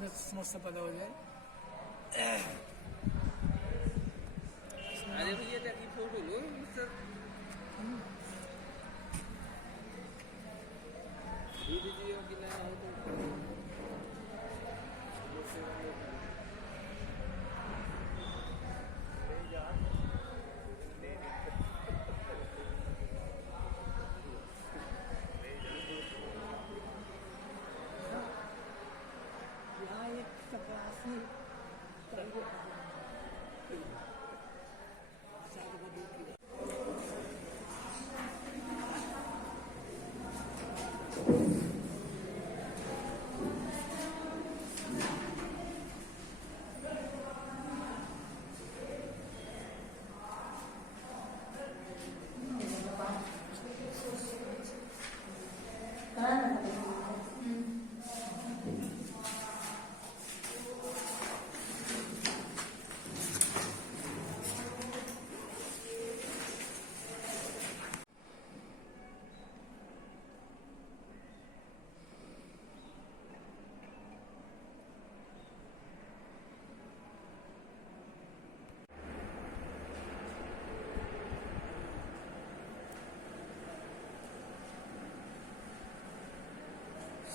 समस्या पैदा हो जाए। अरे भैया जाके फोटो लो सर। दीदी की ना हो तो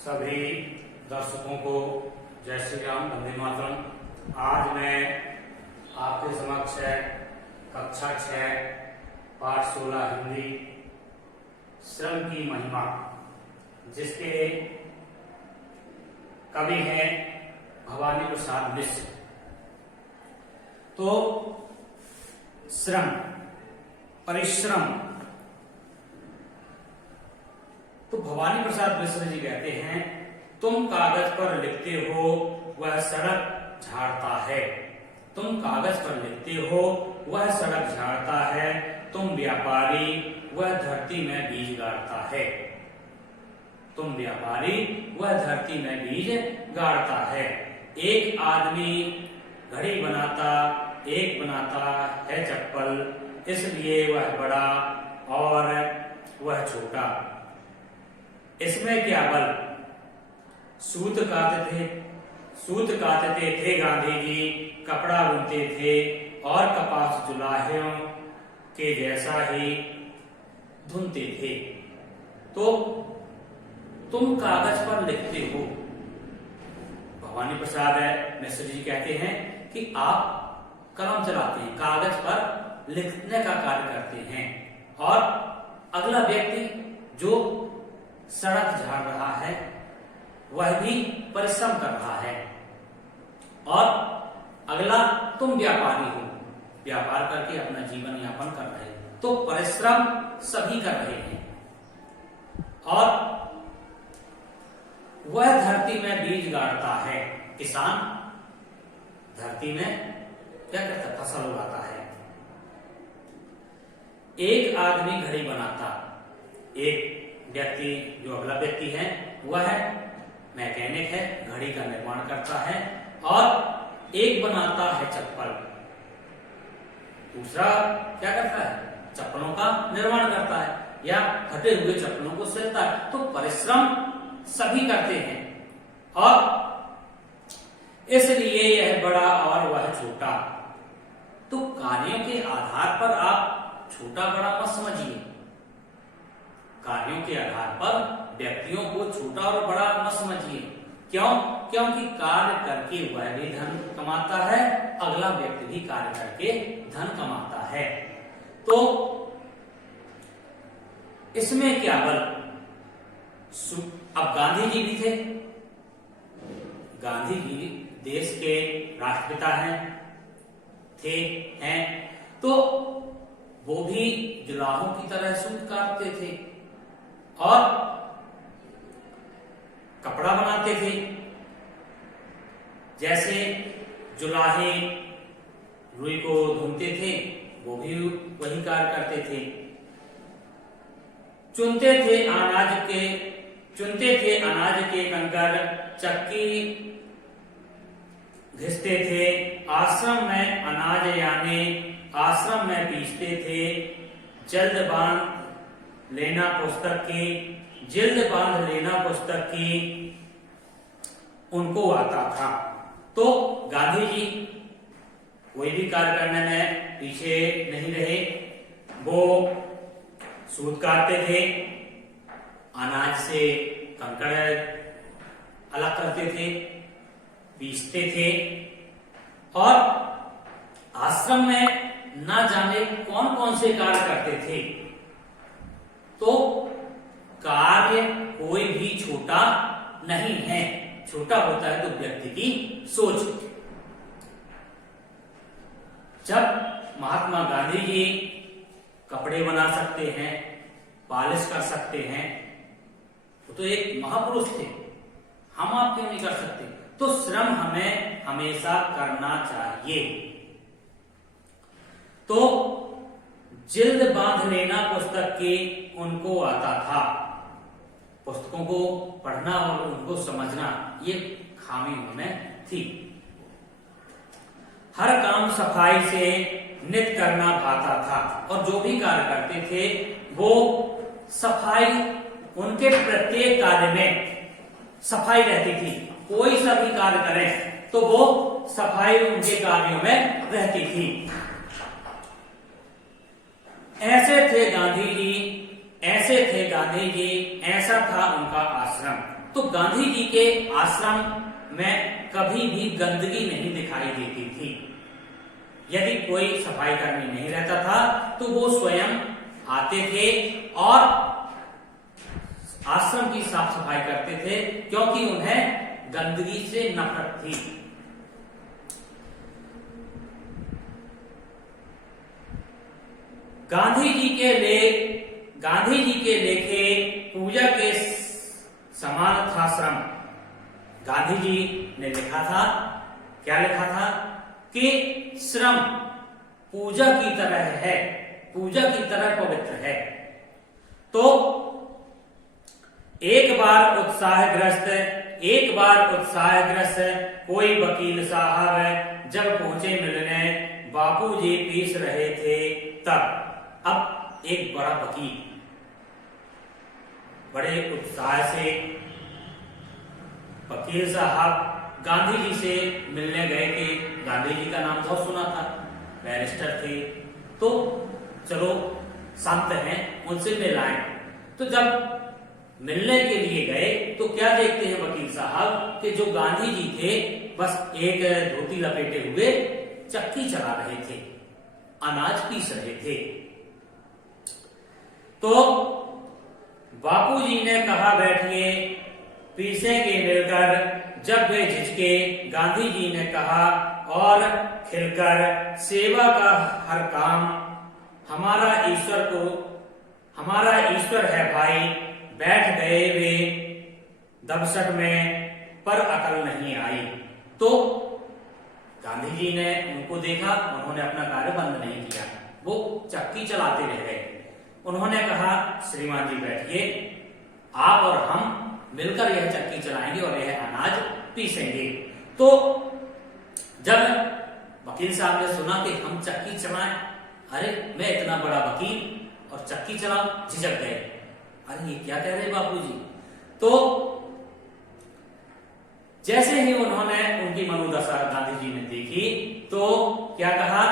सभी दर्शकों को जय श्री राम, वंदे मातरम। आज मैं आपके समक्ष कक्षा 6 पाठ 16 हिंदी श्रम की महिमा, जिसके कवि हैं भवानी प्रसाद मिश्र। तो श्रम, परिश्रम, तो भवानी प्रसाद मिश्र जी कहते हैं, तुम कागज पर लिखते हो वह सड़क झाड़ता है। तुम कागज पर लिखते हो वह सड़क झाड़ता है। तुम व्यापारी वह धरती में बीज गाड़ता है। तुम व्यापारी वह धरती में बीज गाड़ता है। एक आदमी घड़ी बनाता, एक बनाता है चप्पल, इसलिए वह बड़ा और वह छोटा। इसमें क्या बल? सूत काटते थे गांधी जी, कपड़ा बुनते थे और कपास जुलाहियों के जैसा ही धुनते थे। तो तुम कागज पर लिखते हो। भवानी प्रसाद मिश्र जी कहते हैं कि आप कलम चलाते हैं, कागज पर लिखने का कार्य करते हैं, और अगला व्यक्ति जो सड़क झाड़ रहा है वह भी परिश्रम कर रहा है। और अगला, तुम व्यापारी हो, व्यापार करके अपना जीवन यापन कर रहे हो। तो परिश्रम सभी कर रहे हैं। और वह धरती में बीज गाड़ता है। किसान धरती में क्या करता है? फसल उगाता है। एक आदमी घड़ी बनाता, एक व्यक्ति जो अगला व्यक्ति है वह मैकेनिक है, घड़ी का निर्माण करता है। और एक बनाता है चप्पल, दूसरा क्या करता है? चप्पलों का निर्माण करता है या फटे हुए चप्पलों को सिलता है। तो परिश्रम सभी करते हैं, और इसलिए यह बड़ा और वह छोटा। तो कार्यों के आधार पर आप छोटा बड़ा मत समझिए। कार्यों के आधार पर व्यक्तियों को छोटा और बड़ा मत समझिए। क्यों? क्योंकि कार्य करके वह भी धन कमाता है, अगला व्यक्ति भी कार्य करके धन कमाता है। तो इसमें क्या बल? अब गांधी जी भी थे। गांधी जी देश के राष्ट्रपिता हैं। तो वो भी जुलाहों की तरह सूत काटते थे और कपड़ा बनाते थे। जैसे जुलाहे रुई को धुनते थे, वो भी वही कार्य करते थे। चुनते थे अनाज के कंकर, चक्की घिसते थे। आश्रम में अनाज यानी आश्रम में पीसते थे। जल्द बांध लेना पुस्तक की उनको आता था। तो गांधी जी कोई भी कार्य करने में पीछे नहीं रहे। वो सूत काटते थे, अनाज से कंकड़ अलग करते थे, पीसते थे और आश्रम में ना जाने कौन कौन से कार्य करते थे। तो कार्य कोई भी छोटा नहीं है, छोटा होता है तो व्यक्ति की सोच। जब महात्मा गांधी जी कपड़े बना सकते हैं, पॉलिश कर सकते हैं, तो एक महापुरुष थे, हम आप क्यों नहीं कर सकते? तो श्रम हमें हमेशा करना चाहिए। तो जिल्द बांध लेना पुस्तक के उनको आता था। पुस्तकों को पढ़ना और उनको समझना ये खामी उनमें थी। हर काम सफाई से नित करना भाता था और जो भी कार्य करते थे वो सफाई, उनके प्रत्येक कार्य में सफाई रहती थी। कोई सा भी कार्य करें तो वो सफाई उनके कार्यों में रहती थी। ऐसे थे गांधी जी, ऐसे थे गांधी जी, ऐसा था उनका आश्रम। तो गांधी जी के आश्रम में कभी भी गंदगी नहीं दिखाई देती थी। यदि कोई सफाई कर्मी नहीं रहता था तो वो स्वयं आते थे और आश्रम की साफ सफाई करते थे, क्योंकि उन्हें गंदगी से नफरत थी। गांधी जी के लेखे पूजा के समान था श्रम। गांधी जी ने लिखा था, क्या लिखा था कि श्रम पूजा की तरह है, पूजा की तरह पवित्र है। तो एक बार उत्साहग्रस्त कोई वकील साहब जब पहुंचे मिलने, बापूजी पीस रहे थे तब। अब एक बड़ा वकील बड़े उत्साह से, वकील साहब गांधी जी से मिलने गए थे। गांधी जी का नाम बहुत सुना था, बैरिस्टर थे, तो चलो संत हैं, उनसे मिलाएं। तो जब मिलने के लिए गए तो क्या देखते हैं वकील साहब कि जो गांधी जी थे बस एक धोती लपेटे हुए चक्की चला रहे थे, अनाज पीस रहे थे। तो बापूजी ने कहा बैठिए, पीसेंगे मिलकर। जब वे झिझके, गांधी जी ने कहा और खिलकर, सेवा का हर काम हमारा ईश्वर है भाई। बैठ गए वे दबसट में, पर अकल नहीं आई। तो गांधी जी ने उनको देखा, उन्होंने अपना कार्य बंद नहीं किया, वो चक्की चलाते रह गए। उन्होंने कहा, श्रीमान जी बैठिए, आप और हम मिलकर यह चक्की चलाएंगे और यह अनाज पीसेंगे। तो जब वकील साहब ने सुना कि हम चक्की चलाएं, अरे मैं इतना बड़ा वकील और चक्की चलाऊं, झिझक गए। अरे ये क्या कह रहे बापूजी? तो जैसे ही उन्होंने उनकी मनोदशा गांधी जी ने देखी तो क्या कहा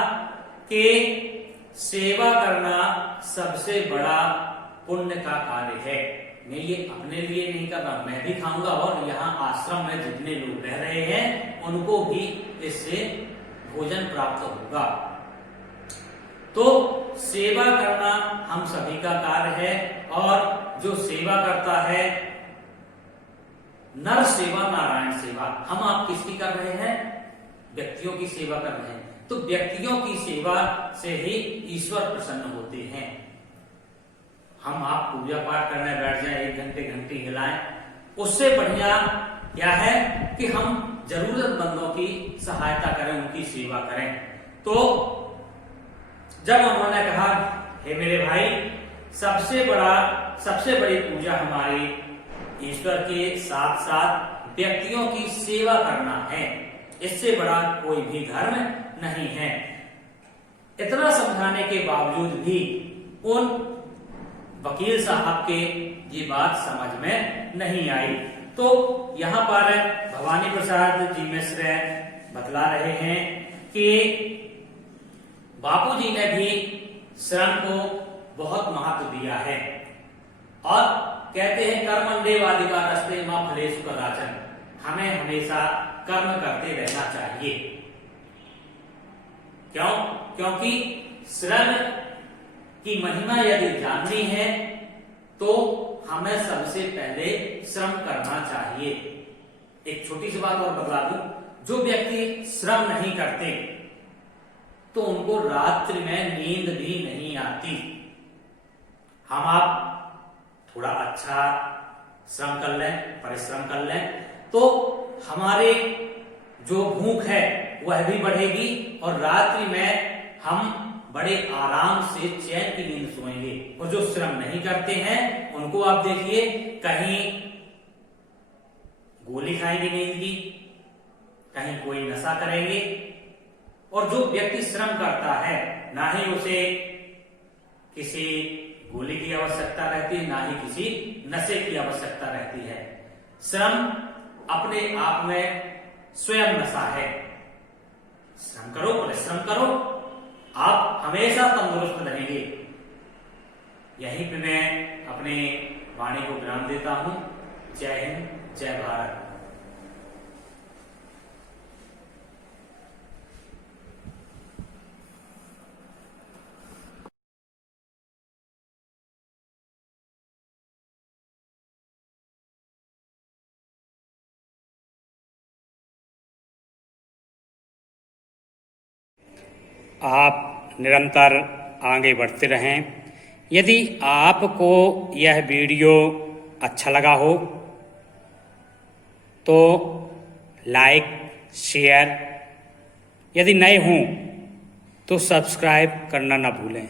कि सेवा करना सबसे बड़ा पुण्य का कार्य है। मैं ये अपने लिए नहीं कर रहा, मैं भी खाऊंगा और यहाँ आश्रम में जितने लोग रह रहे हैं उनको भी इससे भोजन प्राप्त होगा। तो सेवा करना हम सभी का कार्य है और जो सेवा करता है, नर सेवा नारायण सेवा, हम आप किसकी कर रहे हैं? व्यक्तियों की सेवा कर रहे हैं। तो व्यक्तियों की सेवा से ही ईश्वर प्रसन्न होते हैं। हम आप पूजा पाठ करने बैठ जाएं, 1 घंटे हिलाएं, उससे बढ़िया क्या है कि हम जरूरतमंदों की सहायता करें, उनकी सेवा करें। तो जब उन्होंने कहा, हे मेरे भाई, सबसे बड़ी पूजा हमारी ईश्वर के साथ साथ व्यक्तियों की सेवा करना है, इससे बड़ा कोई भी धर्म नहीं है। इतना समझाने के बावजूद भी उन वकील साहब के ये बात समझ में नहीं आई। तो यहाँ पर भवानी प्रसाद जी मिश्र बतला रहे हैं कि बापूजी ने भी श्रम को बहुत महत्व दिया है और कहते हैं कर्मण्येवाधिकारस्ते मा फलेषु कदाचन, हमें हमेशा कर्म करते रहना चाहिए। क्यों? क्योंकि श्रम की महिमा यदि जाननी है तो हमें सबसे पहले श्रम करना चाहिए। एक छोटी सी बात और बता दूं, जो व्यक्ति श्रम नहीं करते तो उनको रात्रि में नींद भी नहीं आती। हम आप थोड़ा अच्छा श्रम कर लें, परिश्रम कर लें, तो हमारे जो भूख है वह भी बढ़ेगी और रात्रि में हम बड़े आराम से चैन की नींद सोएंगे। और जो श्रम नहीं करते हैं उनको आप देखिए, कहीं गोली खाएंगे नींद की, कहीं कोई नशा करेंगे। और जो व्यक्ति श्रम करता है ना ही उसे किसी गोली की आवश्यकता रहती है, ना ही किसी नशे की आवश्यकता रहती है। श्रम अपने आप में स्वयं नशा है। श्रम करो, परिश्रम करो, आप हमेशा तंदुरुस्त रहेंगे। यहीं पे मैं अपने वाणी को विराम देता हूं। जय हिंद, जय भारत। आप निरंतर आगे बढ़ते रहें। यदि आपको यह वीडियो अच्छा लगा हो तो लाइक, शेयर, यदि नए हों तो सब्सक्राइब करना ना भूलें।